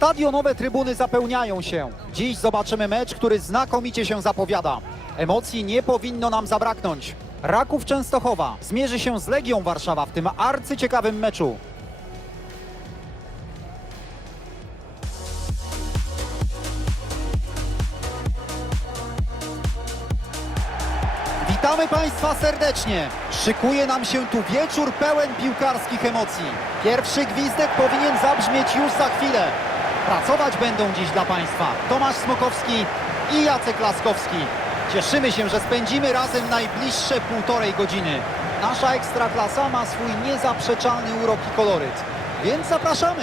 Stadionowe trybuny zapełniają się. Dziś zobaczymy mecz, który znakomicie się zapowiada. Emocji nie powinno nam zabraknąć. Raków Częstochowa zmierzy się z Legią Warszawa w tym arcyciekawym meczu. Witamy Państwa serdecznie. Szykuje nam się tu wieczór pełen piłkarskich emocji. Pierwszy gwizdek powinien zabrzmieć już za chwilę. Pracować będą dziś dla Państwa Tomasz Smokowski i Jacek Laskowski. Cieszymy się, że spędzimy razem najbliższe półtorej godziny. Nasza ekstraklasa ma swój niezaprzeczalny urok i koloryt. Więc zapraszamy.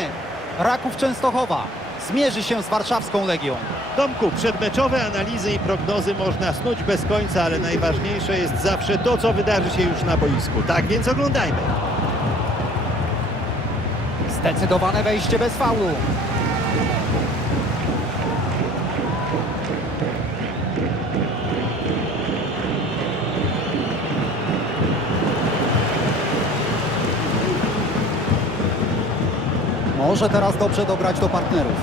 Raków Częstochowa zmierzy się z warszawską Legią. Tomku, przedmeczowe analizy i prognozy można snuć bez końca, ale najważniejsze jest zawsze to, co wydarzy się już na boisku. Tak więc oglądajmy. Zdecydowane wejście bez faulu. Może teraz dobrze dobrać do partnerów.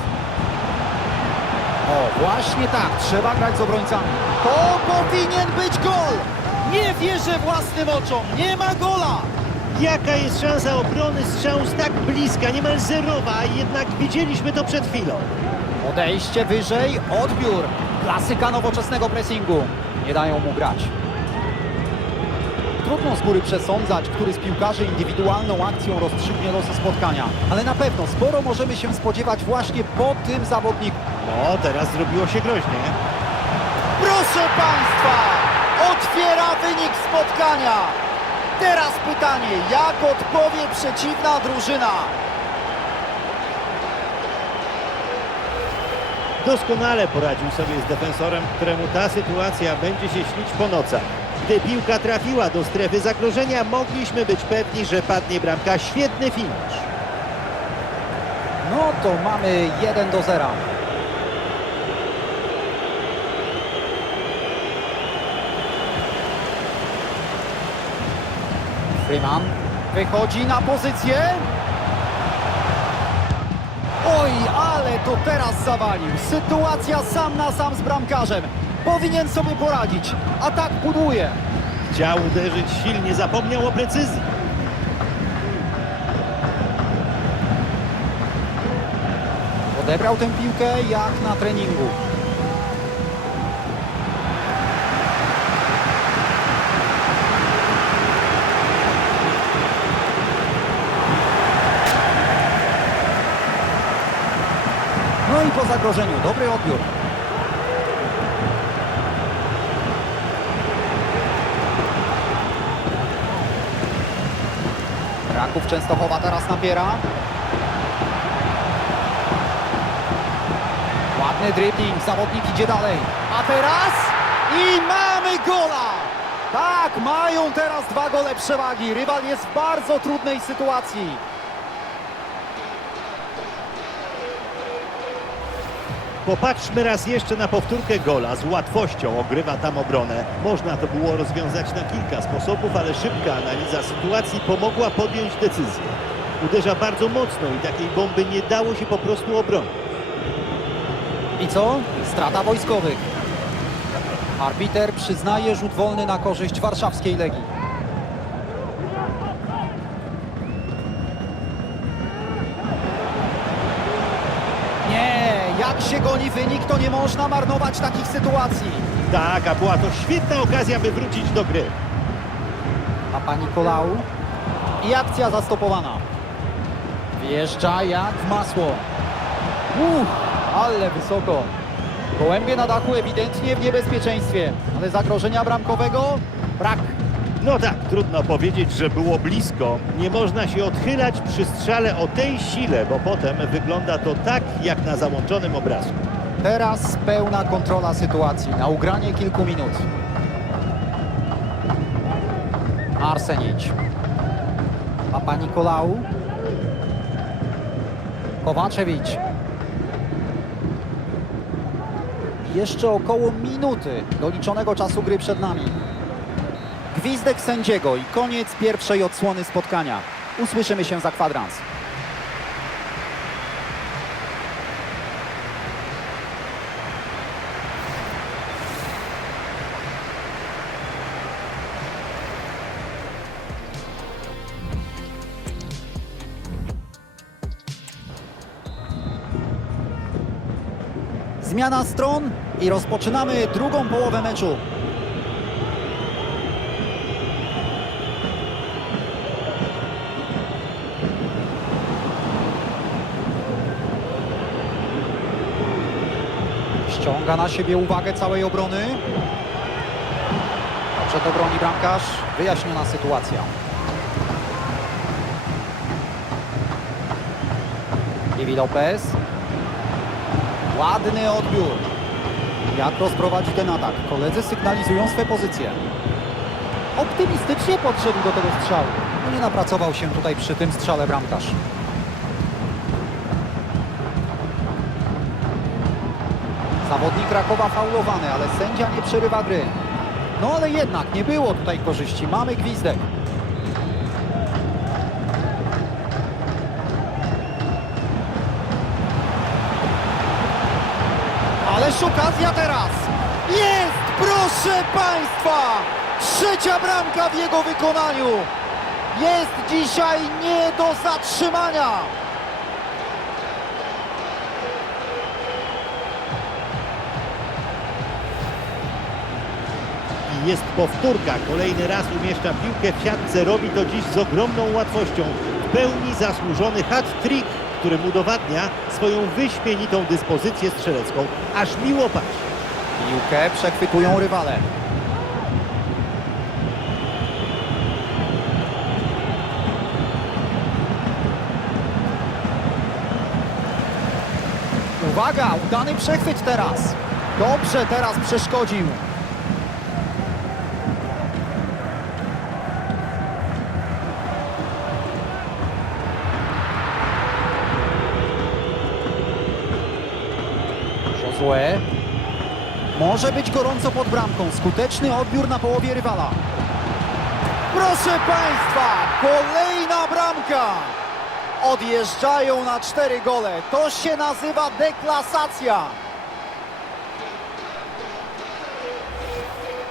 O, właśnie tak, trzeba grać z obrońcami. To powinien być gol! Nie wierzę własnym oczom, nie ma gola! Jaka jest szansa obrony strzału z tak bliska, niemal zerowa, jednak widzieliśmy to przed chwilą. Odejście wyżej, odbiór. Klasyka nowoczesnego pressingu. Nie dają mu grać. Trudno z góry przesądzać, który z piłkarzy indywidualną akcją rozstrzygnie losy spotkania. Ale na pewno sporo możemy się spodziewać właśnie po tym zawodniku. No, teraz zrobiło się groźnie. Proszę Państwa! Otwiera wynik spotkania! Teraz pytanie, jak odpowie przeciwna drużyna? Doskonale poradził sobie z defensorem, któremu ta sytuacja będzie się śnić po nocach. Gdy piłka trafiła do strefy zagrożenia, mogliśmy być pewni, że padnie bramka. Świetny finisz. No to mamy 1 do 0. Freeman wychodzi na pozycję. Oj, ale to teraz zawalił. Sytuacja sam na sam z bramkarzem. Powinien sobie poradzić. Atak buduje. Chciał uderzyć silnie, zapomniał o precyzji. Odebrał tę piłkę jak na treningu. No i po zagrożeniu dobry odbiór. Raków Częstochowa teraz napiera. Ładny dribbling, zawodnik idzie dalej. A teraz i mamy gola! Tak, mają teraz dwa gole przewagi. Rywal jest w bardzo trudnej sytuacji. Popatrzmy raz jeszcze na powtórkę gola. Z łatwością ogrywa tam obronę. Można to było rozwiązać na kilka sposobów, ale szybka analiza sytuacji pomogła podjąć decyzję. Uderza bardzo mocno i takiej bomby nie dało się po prostu obronić. I co? Strata wojskowych. Arbiter przyznaje rzut wolny na korzyść warszawskiej Legii. Jak się goni wynik, to nie można marnować takich sytuacji. Tak, a była to świetna okazja, by wrócić do gry. Papa Nikolał. I akcja zastopowana. Wjeżdża jak w masło. Uff, ale wysoko. Gołębie na dachu ewidentnie w niebezpieczeństwie, ale zagrożenia bramkowego brak. No tak, trudno powiedzieć, że było blisko. Nie można się odchylać przy strzale o tej sile, bo potem wygląda to tak, jak na załączonym obrazku. Teraz pełna kontrola sytuacji na ugranie kilku minut. Arsenić. Papa Nikolał. Kowaczewicz. Jeszcze około minuty do liczonego czasu gry przed nami. Gwizdek sędziego i koniec pierwszej odsłony spotkania. Usłyszymy się za kwadrans. Zmiana stron i rozpoczynamy drugą połowę meczu. Ściąga na siebie uwagę całej obrony. To broni bramkarz. Wyjaśniona sytuacja. Divi Lopez. Ładny odbiór. Jak rozprowadzi ten atak? Koledzy sygnalizują swe pozycje. Optymistycznie podszedł do tego strzału. No nie napracował się tutaj przy tym strzale bramkarz. Zawodnik Krakowa faulowany, ale sędzia nie przerywa gry. No ale jednak nie było tutaj korzyści. Mamy gwizdek. Ależ okazja teraz. Jest, proszę Państwa! Trzecia bramka w jego wykonaniu. Jest dzisiaj nie do zatrzymania. Jest powtórka. Kolejny raz umieszcza piłkę w siatce. Robi to dziś z ogromną łatwością. W pełni zasłużony hat-trick, którym udowadnia swoją wyśmienitą dyspozycję strzelecką. Aż miło paść. Piłkę przechwytują rywale. Uwaga, udany przechwyt teraz. Dobrze teraz przeszkodził. Może być gorąco pod bramką. Skuteczny odbiór na połowie rywala. Proszę Państwa, kolejna bramka. Odjeżdżają na cztery gole. To się nazywa deklasacja.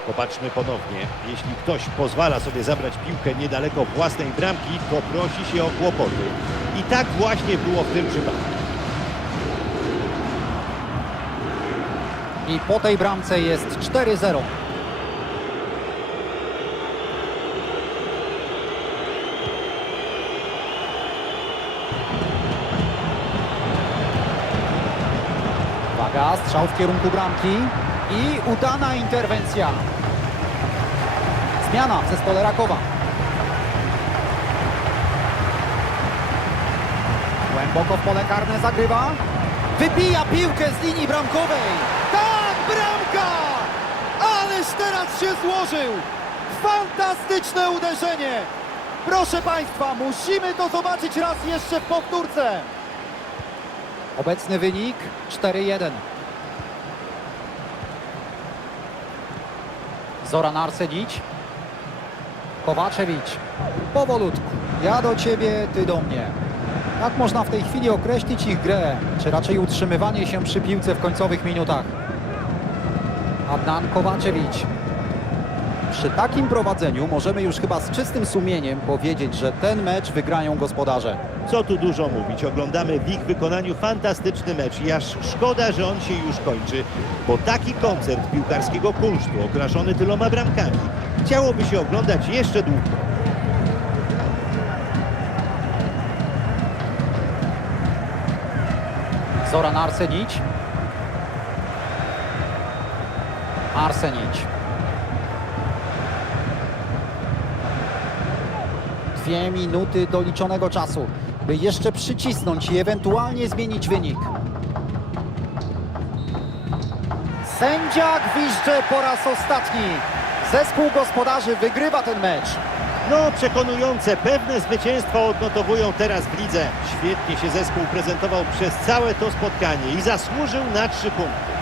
Popatrzmy ponownie. Jeśli ktoś pozwala sobie zabrać piłkę niedaleko własnej bramki, to prosi się o kłopoty. I tak właśnie było w tym przypadku. I po tej bramce jest 4-0. Uwaga, strzał w kierunku bramki i udana interwencja. Zmiana w zespole Rakowa. Głęboko w pole karne zagrywa. Wybija piłkę z linii bramkowej. Tak, bramka! Się złożył. Fantastyczne uderzenie. Proszę Państwa, musimy to zobaczyć raz jeszcze w powtórce. Obecny wynik 4-1. Zoran Arsenić. Kowaczewicz. Powolutku. Ja do ciebie, ty do mnie. Jak można w tej chwili określić ich grę? Czy raczej utrzymywanie się przy piłce w końcowych minutach? Adnan Kowaczewicz. Przy takim prowadzeniu możemy już chyba z czystym sumieniem powiedzieć, że ten mecz wygrają gospodarze. Co tu dużo mówić, oglądamy w ich wykonaniu fantastyczny mecz i aż szkoda, że on się już kończy, bo taki koncert piłkarskiego kunsztu, okraszony tyloma bramkami, chciałoby się oglądać jeszcze długo. Zoran Arsenić. Arsenić. Dwie minuty doliczonego czasu, by jeszcze przycisnąć i ewentualnie zmienić wynik. Sędzia gwizdże po raz ostatni. Zespół gospodarzy wygrywa ten mecz. No, przekonujące, pewne zwycięstwo odnotowują teraz w lidze. Świetnie się zespół prezentował przez całe to spotkanie i zasłużył na trzy punkty.